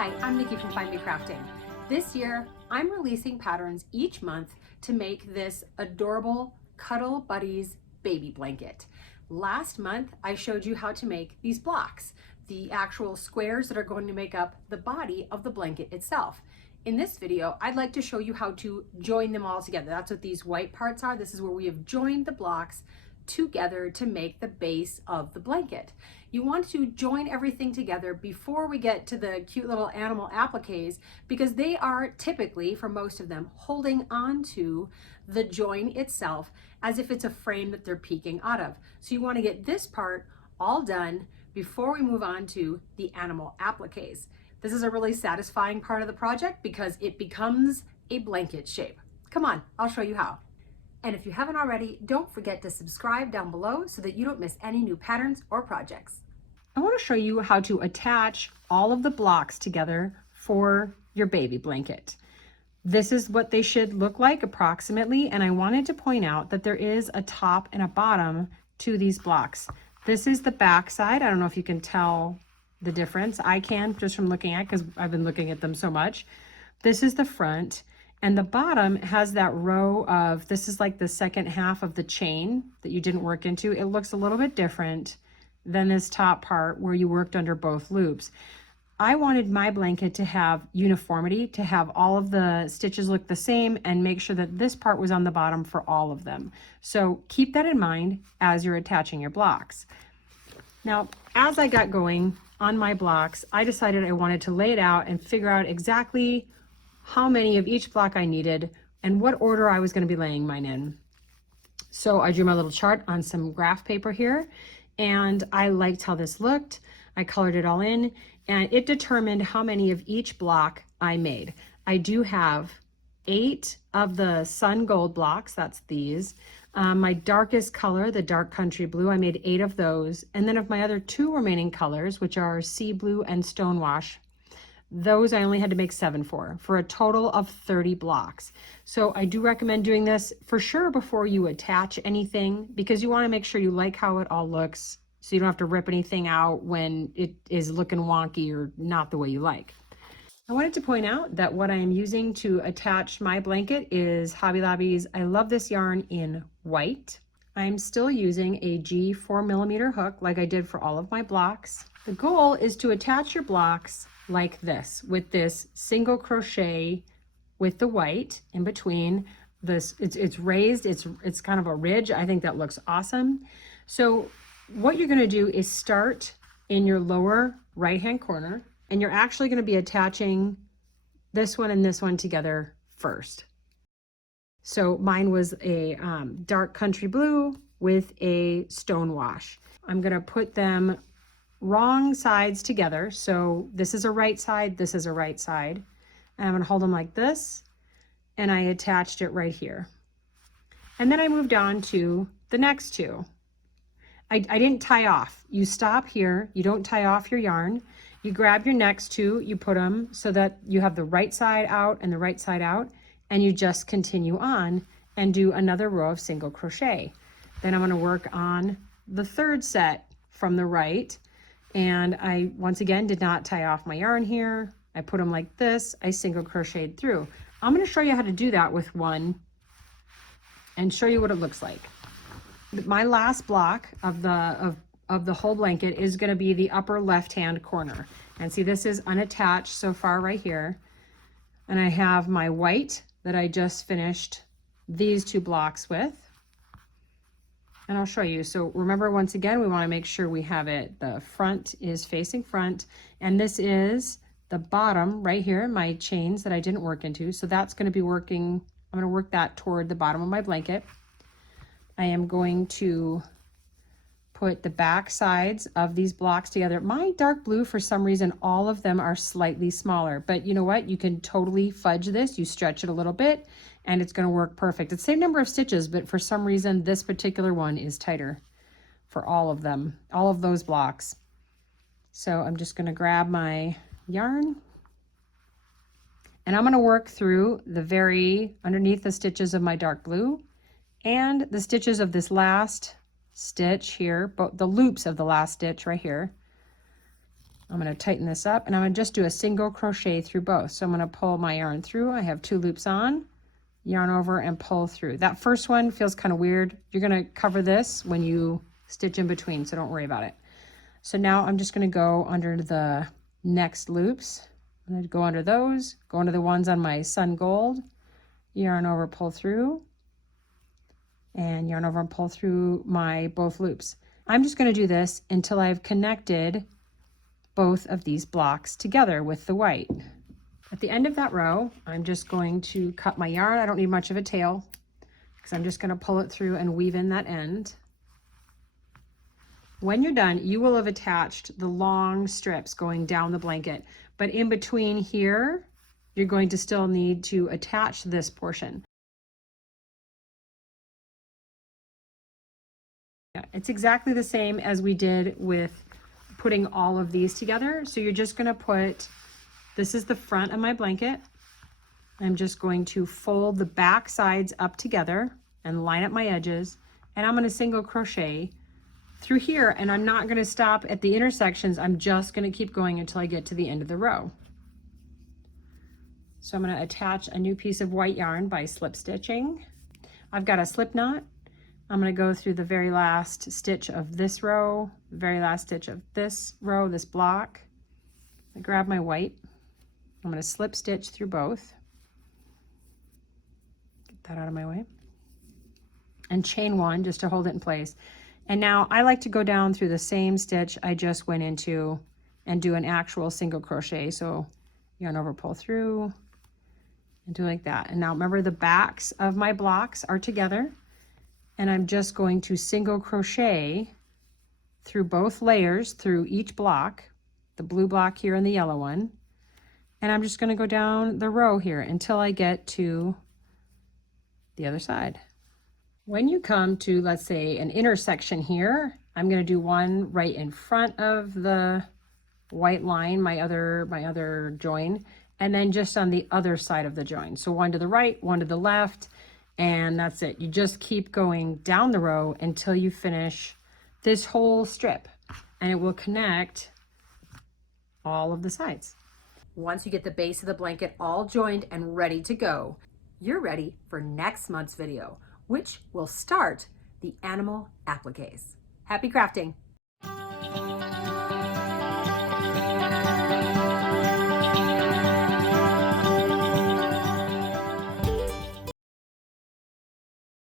Hi, I'm Nikki from Find Me Crafting. This year, I'm releasing patterns each month to make this adorable Cuddle Buddies Baby Blanket. Last month, I showed you how to make these blocks, the actual squares that are going to make up the body of the blanket itself. In this video, I'd like to show you how to join them all together. That's what these white parts are. This is where we have joined the blocks together to make the base of the blanket. You want to join everything together before we get to the cute little animal appliques, because they are typically, for most of them, holding on to the join itself as if it's a frame that they're peeking out of. So you want to get this part all done before we move on to the animal appliques. This is a really satisfying part of the project because it becomes a blanket shape. Come on, I'll show you how. And if you haven't already, don't forget to subscribe down below so that you don't miss any new patterns or projects. I want to show you how to attach all of the blocks together for your baby blanket. This is what they should look like approximately, and I wanted to point out that there is a top and a bottom to these blocks. This is the back side. I don't know if you can tell the difference. I can just from looking at, because I've been looking at them so much. This is the front. And the bottom has that row of, this is like the second half of the chain that you didn't work into. It looks a little bit different than this top part where you worked under both loops. I wanted my blanket to have uniformity, to have all of the stitches look the same and make sure that this part was on the bottom for all of them. So keep that in mind as you're attaching your blocks. Now, as I got going on my blocks, I decided I wanted to lay it out and figure out exactly how many of each block I needed and what order I was going to be laying mine in. So I drew my little chart on some graph paper here, and I liked how this looked. I colored it all in, and it determined how many of each block I made. I do have 8 of the sun gold blocks, that's these. My darkest color, the dark country blue, I made 8 of those. And then of my other 2 remaining colors, which are sea blue and stonewash, those I only had to make 7 for a total of 30 blocks. So I do recommend doing this for sure before you attach anything, because you want to make sure you like how it all looks so you don't have to rip anything out when it is looking wonky or not the way you like. I wanted to point out that what I am using to attach my blanket is Hobby Lobby's I Love This Yarn in white. I'm still using a G 4mm hook like I did for all of my blocks. The goal is to attach your blocks like this, with this single crochet with the white in between. This it's raised, it's kind of a ridge. I think that looks awesome. So what you're going to do is start in your lower right hand corner, and you're actually going to be attaching this one and this one together first. So mine was a dark country blue with a stone wash. I'm going to put them wrong sides together. So this is a right side, this is a right side. And I'm going to hold them like this, and I attached it right here. And then I moved on to the next 2. I didn't tie off. You stop here, you don't tie off your yarn. You grab your next 2, you put them so that you have the right side out and the right side out, and you just continue on and do another row of single crochet. Then I'm going to work on the 3rd set from the right. And I, once again, did not tie off my yarn here. I put them like this. I single crocheted through. I'm going to show you how to do that with one and show you what it looks like. My last block of the whole blanket is going to be the upper left-hand corner. And see, this is unattached so far right here. And I have my white that I just finished these 2 blocks with. And I'll show you. So remember, once again, we want to make sure we have it, the front is facing front, and this is the bottom right here, my chains that I didn't work into. So that's going to be working, I'm going to work that toward the bottom of my blanket. I am going to put the back sides of these blocks together. My dark blue, for some reason, all of them are slightly smaller, but you know what? You can totally fudge this. You stretch it a little bit and it's going to work perfect. It's the same number of stitches, but for some reason, this particular one is tighter for all of them, all of those blocks. So I'm just going to grab my yarn, and I'm going to work through the very underneath the stitches of my dark blue and the stitches of this last stitch here, but the loops of the last stitch right here. I'm going to tighten this up, and I'm going to just do a single crochet through both. So I'm going to pull my yarn through. I have 2 loops on, yarn over and pull through. That first one feels kind of weird. You're going to cover this when you stitch in between, so don't worry about it. So now I'm just going to go under the next loops. I'm going to go under those, go under the ones on my sun gold, yarn over, pull through, and yarn over and pull through my both loops. I'm just going to do this until I've connected both of these blocks together with the white. At the end of that row, I'm just going to cut my yarn. I don't need much of a tail because I'm just going to pull it through and weave in that end. When you're done, you will have attached the long strips going down the blanket, but in between here, you're going to still need to attach this portion. It's exactly the same as we did with putting all of these together. So you're just going to put, this is the front of my blanket. I'm just going to fold the back sides up together and line up my edges, and I'm going to single crochet through here, and I'm not going to stop at the intersections. I'm just going to keep going until I get to the end of the row. So I'm going to attach a new piece of white yarn by slip stitching. I've got a slip knot. I'm going to go through the very last stitch of this row, the very last stitch of this row, this block. I grab my white. I'm going to slip stitch through both. Get that out of my way. And chain 1 just to hold it in place. And now I like to go down through the same stitch I just went into and do an actual single crochet. So yarn over, pull through, and do like that. And now remember, the backs of my blocks are together. And I'm just going to single crochet through both layers, through each block, the blue block here and the yellow one. And I'm just going to go down the row here until I get to the other side. When you come to, let's say, an intersection here, I'm going to do one right in front of the white line, my other join, and then just on the other side of the join. So one to the right, one to the left, and that's it. You just keep going down the row until you finish this whole strip, and it will connect all of the sides. Once you get the base of the blanket all joined and ready to go, you're ready for next month's video, which will start the animal appliques. Happy crafting!